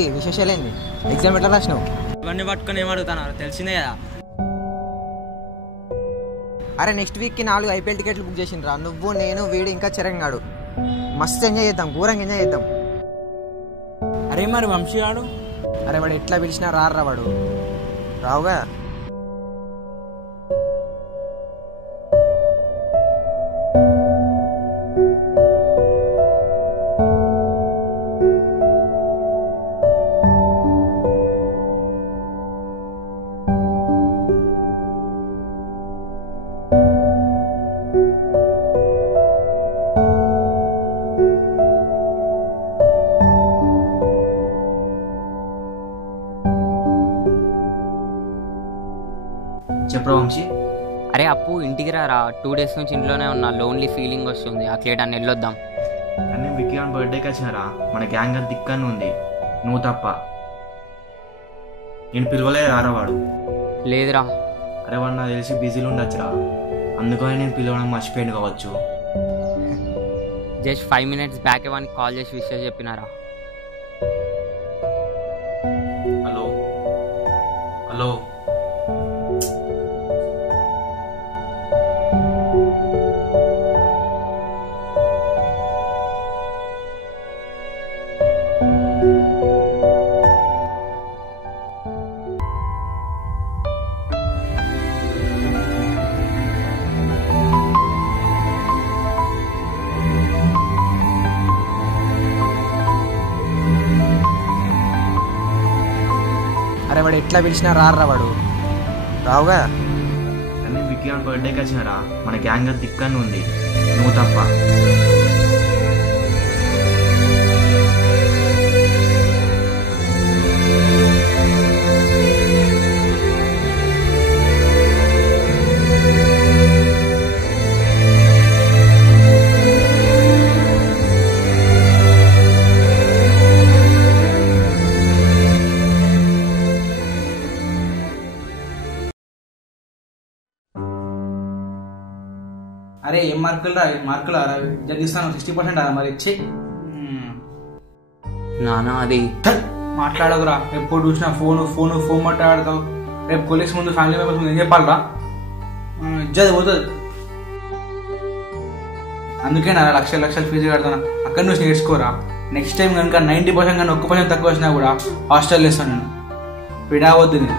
Vamsi విశేషాలేంది? Exam ఎట్లా రాసినావు? ఇవన్నీ పట్టుకొని ఏం అడుగుతున్నారు తెలిసిందే కదా. అరే నెక్స్ట్ వీక్కి 4 IPL టికెట్లు బుక్ చేసిండ్రా. నువ్వు, నేను, వీడు ఇంకా చిరంగాడు. మస్తు ఎంజాయ్ చేద్దాం, ఘోరంగా ఎంజాయ్ చేద్దాం. అరే మరి వంశీ రాడు? అరే వాడు ఎట్లా పిలిచినా రారా వాడు. రావుగా. చెప్పరా వంశీ? అరే అప్పు ఇంటికి రారా, 2 days నుంచి ఇంట్లోనే ఉన్నా, లోన్లీ ఫీలింగ్ వస్తుంది. అట్లేట్ అని వెళ్ళొద్దాం. కానీ విక్కీ అని బర్త్డేకి వచ్చినారా, మన గ్యాంగ్ అంత దిక్కని ఉంది, నువ్వు తప్ప. నేను పిలవలేదు రారా వాడు. లేదురా. అరే వాడు నాకు తెలిసి బిజీలో ఉండొచ్చురా, అందుకని నేను పిలవడం మర్చిపోయాను కావచ్చు. జస్ట్ 5 minutes బ్యాక్ వానికి కాల్ చేసి విషయం చెప్పినారా. హలో హలో అరే వాడు ఎట్లా పిలిచినా రారా వాడు. రావుగా. కానీ విక్కీ అని బర్త్డేకి వచ్చినారా, మన గ్యాంగ్ అంత దిక్కని ఉంది, నువ్వు తప్ప. అరే ఏం మార్కులు జరిగిస్తాను 60% రా మరి ఇచ్చి. నానా అది మాట్లాడదురా, ఎప్పుడు చూసినా ఫోన్ మాట్లాడతావు. రేపు కొలీగ్స్ ముందు, ఫ్యామిలీ మెంబర్స్ ముందు ఏం చెప్పాలరా? ఇజ్జత్ పోతుంది. అందుకే నా లక్షలు ఫీజు కడతాను. అక్కడి నుంచి నేర్చుకోరా. నెక్స్ట్ టైం కనుక 90% కానీ 1% తక్కువ వచ్చినా కూడా హాస్టల్ వేస్తాను నేను. పిడావద్దు నేను.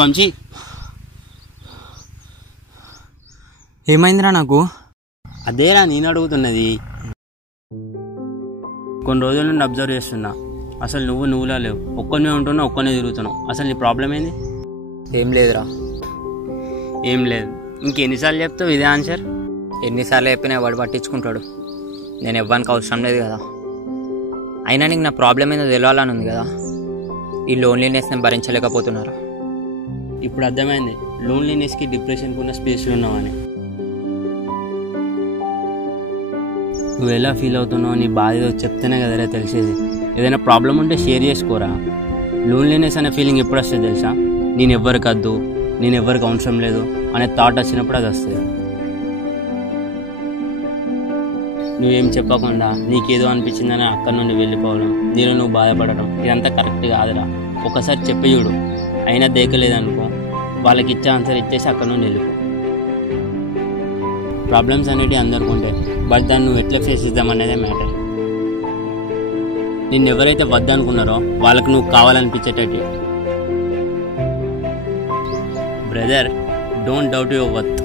వంశీ ఏమైందిరా నాకు? అదేరా నేను అడుగుతున్నది. కొన్ని రోజుల నుండి అబ్జర్వ్ చేస్తున్నా, అసలు నువ్వులా లేవు. ఒక్కనే ఉంటున్నావు, ఒక్కనే తిరుగుతున్నావు. అసలు నీ ప్రాబ్లం ఏంది? ఏం లేదురా. ఏం లేదు. ఇంకెన్నిసార్లు చెప్తావు ఇదే ఆన్సర్? ఎన్నిసార్లు చెప్పినా వాడు పట్టించుకుంటాడు. నేను ఇవ్వడానికి అవసరం లేదు కదా. అయినా నీకు నా ప్రాబ్లం ఏదో తెలియాలని ఉంది కదా. ఈ లోన్లీనెస్ నేను భరించలేకపోతున్నారా? ఇప్పుడు అర్థమైంది లోన్లీనెస్కి డిప్రెషన్కి ఉన్న స్పేస్లో ఉన్నావని. నువ్వు ఎలా ఫీల్ అవుతున్నావు నీ బాధ ఏదో చెప్తేనే కదరా తెలిసేది. ఏదైనా ప్రాబ్లం ఉంటే షేర్ చేసుకోరా. లోన్లీనెస్ అనే ఫీలింగ్ ఎప్పుడు వస్తుంది తెలుసా? నేను ఎవ్వరికి వద్దు, నేను ఎవ్వరికి అవసరం లేదు అనే థాట్ వచ్చినప్పుడు అది వస్తుంది. నువ్వేం చెప్పకుండా నీకేదో అనిపించిందని అక్కడి నుండి వెళ్ళిపోవడం, నీలో నువ్వు బాధపడడం ఇదంతా కరెక్ట్ కాదురా. ఒకసారి చెప్పి చూడు, అయినా దేకలేదనుకో వాళ్ళకి ఇచ్చే ఆన్సర్ ఇచ్చేసి అక్కడి నుండి వెళ్ళిపో. ప్రాబ్లమ్స్ అనేవి అందరికీ ఉంటాయి, బట్ దాన్ని నువ్వు ఎట్లా ఫేస్ చేద్దామనేదే మ్యాటర్. నిన్ను ఎవరైతే వద్దనుకున్నారో వాళ్ళకి నువ్వు కావాలనిపించేటట్టు. Brother, don't doubt your worth.